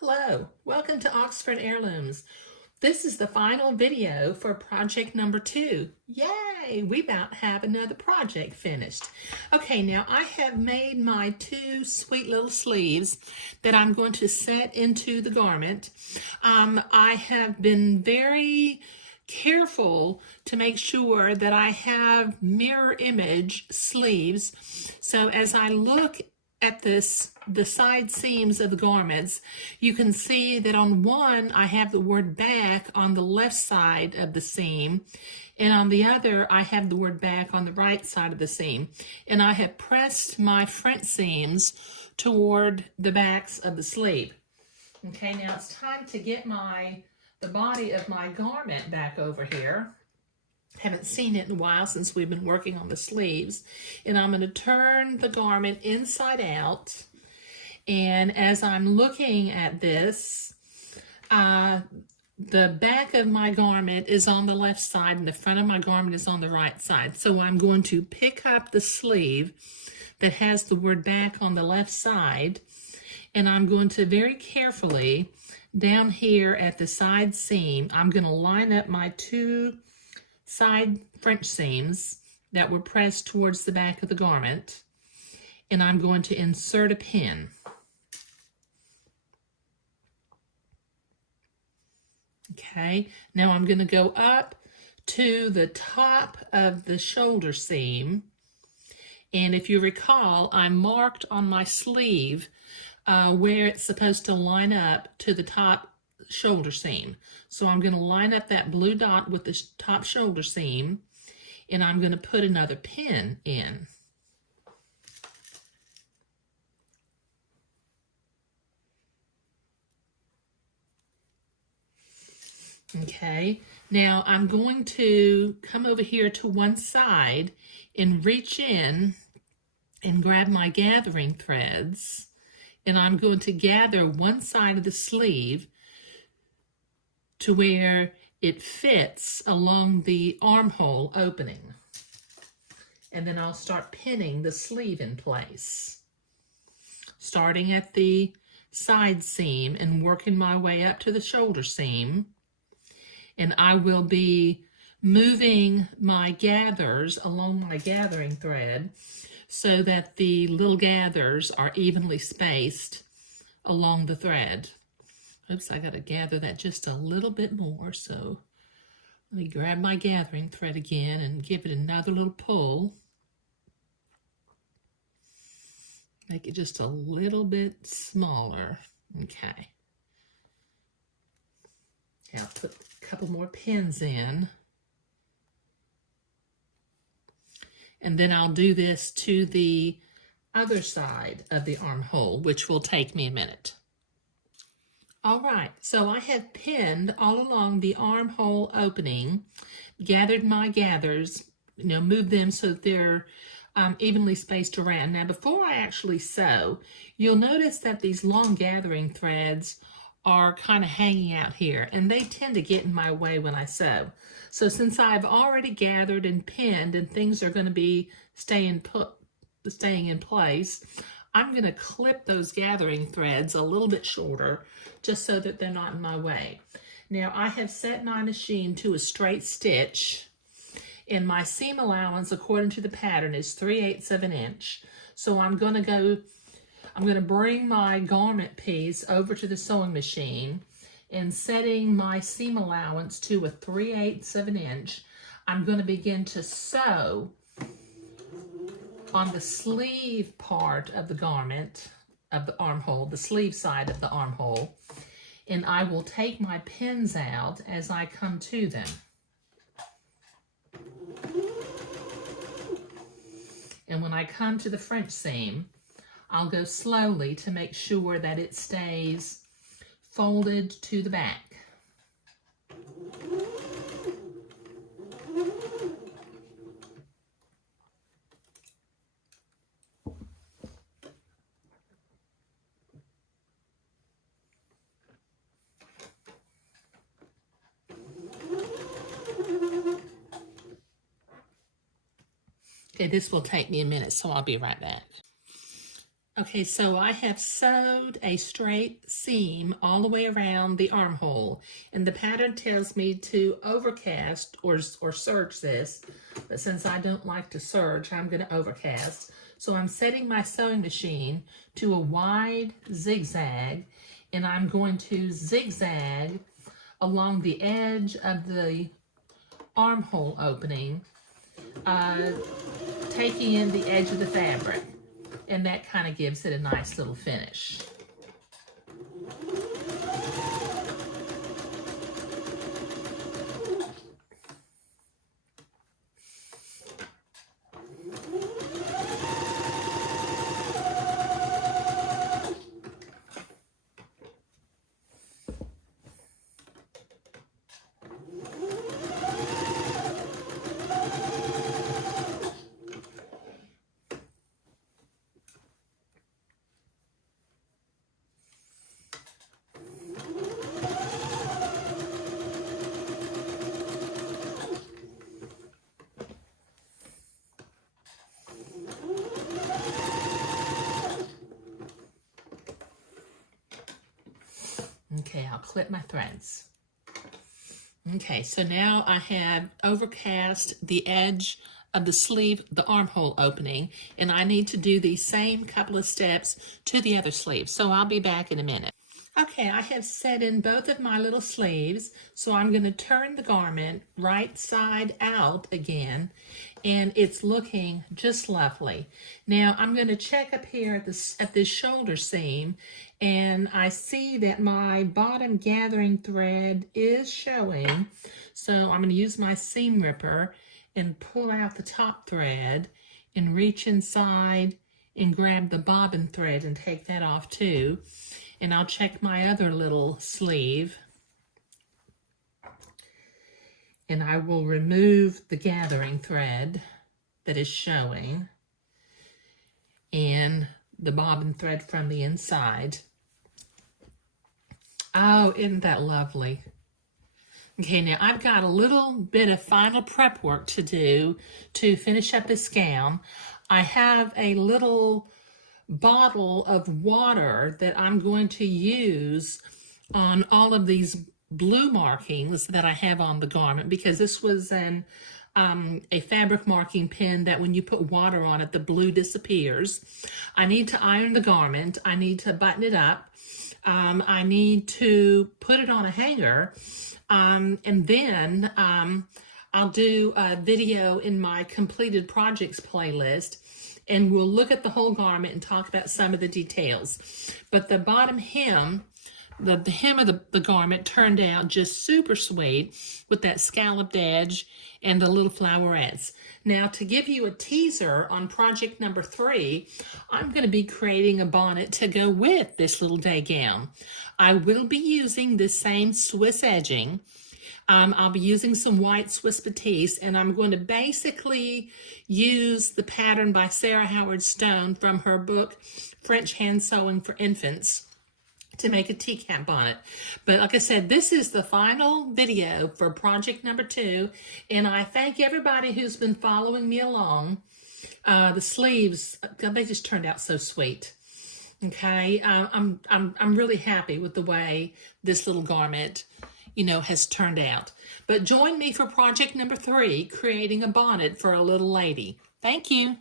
Hello, welcome to Oxford Heirlooms. This is the final video for project number 2. Yay, we about have another project finished. Okay, now I have made my 2 sweet little sleeves that I'm going to set into the garment. I have been very careful to make sure that I have mirror image sleeves. So as I look at the side seams of the garments, you can see that on one I have the word back on the left side of the seam, and on the other I have the word back on the right side of the seam, and I have pressed my front seams toward the backs of the sleeve. Okay, now it's time to get the body of my garment back over here. Haven't seen it in a while since we've been working on the sleeves. And I'm going to turn the garment inside out. And as I'm looking at this, the back of my garment is on the left side and the front of my garment is on the right side. So I'm going to pick up the sleeve that has the word back on the left side, and I'm going to very carefully down here at the side seam, I'm going to line up my 2 side French seams that were pressed towards the back of the garment, and I'm going to insert a pin. Okay, now I'm going to go up to the top of the shoulder seam, and if you recall, I marked on my sleeve where it's supposed to line up to the top shoulder seam. So I'm going to line up that blue dot with the top shoulder seam, and I'm going to put another pin in. Okay, now I'm going to come over here to one side and reach in and grab my gathering threads, and I'm going to gather one side of the sleeve to where it fits along the armhole opening. And then I'll start pinning the sleeve in place, starting at the side seam and working my way up to the shoulder seam. And I will be moving my gathers along my gathering thread so that the little gathers are evenly spaced along the thread. Oops, I got to gather that just a little bit more. So let me grab my gathering thread again and give it another little pull. Make it just a little bit smaller. Okay. Now I'll put a couple more pins in. And then I'll do this to the other side of the armhole, which will take me a minute. All right, so I have pinned all along the armhole opening, gathered my gathers, moved them so that they're evenly spaced around. Now, before I actually sew, you'll notice that these long gathering threads are kind of hanging out here, and they tend to get in my way when I sew. So since I've already gathered and pinned and things are going to be staying in place, I'm going to clip those gathering threads a little bit shorter just so that they're not in my way. Now I have set my machine to a straight stitch, and my seam allowance according to the pattern is 3/8 of an inch. So I'm going to bring my garment piece over to the sewing machine, and setting my seam allowance to a 3/8 of an inch, I'm going to begin to sew on the sleeve part of the garment, of the armhole, the sleeve side of the armhole, and I will take my pins out as I come to them. And when I come to the French seam, I'll go slowly to make sure that it stays folded to the back. Okay, this will take me a minute, so I'll be right back. Okay, so I have sewed a straight seam all the way around the armhole, and the pattern tells me to overcast or serge this, but since I don't like to serge, I'm going to overcast. So I'm setting my sewing machine to a wide zigzag, and I'm going to zigzag along the edge of the armhole opening, taking in the edge of the fabric. And that kind of gives it a nice little finish. Okay, I'll clip my threads. Okay, so now I have overcast the edge of the sleeve, the armhole opening, and I need to do the same couple of steps to the other sleeve. So I'll be back in a minute. Okay, I have set in both of my little sleeves, so I'm going to turn the garment right side out again, and it's looking just lovely. Now I'm going to check up here at this shoulder seam, and I see that my bottom gathering thread is showing, so I'm going to use my seam ripper and pull out the top thread and reach inside and grab the bobbin thread and take that off too. And I'll check my other little sleeve, and I will remove the gathering thread that is showing and the bobbin thread from the inside. Oh, isn't that lovely? Okay, now I've got a little bit of final prep work to do to finish up this gown. I have a little bottle of water that I'm going to use on all of these blue markings that I have on the garment, because this was a fabric marking pen that when you put water on it, the blue disappears. I need to iron the garment. I need to button it up. I need to put it on a hanger, and then I'll do a video in my completed projects playlist, and we'll look at the whole garment and talk about some of the details. But the bottom hem, the hem of the garment turned out just super sweet with that scalloped edge and the little flowerets. Now, to give you a teaser on project number 3, I'm going to be creating a bonnet to go with this little day gown. I will be using the same Swiss edging. I'll be using some white Swiss batiste, and I'm going to basically use the pattern by Sarah Howard Stone from her book, French Hand Sewing for Infants, to make a teacup bonnet. But like I said, this is the final video for project number 2, and I thank everybody who's been following me along. The sleeves, they just turned out so sweet. Okay, I'm really happy with the way this little garment, has turned out. But join me for project number 3, creating a bonnet for a little lady. Thank you.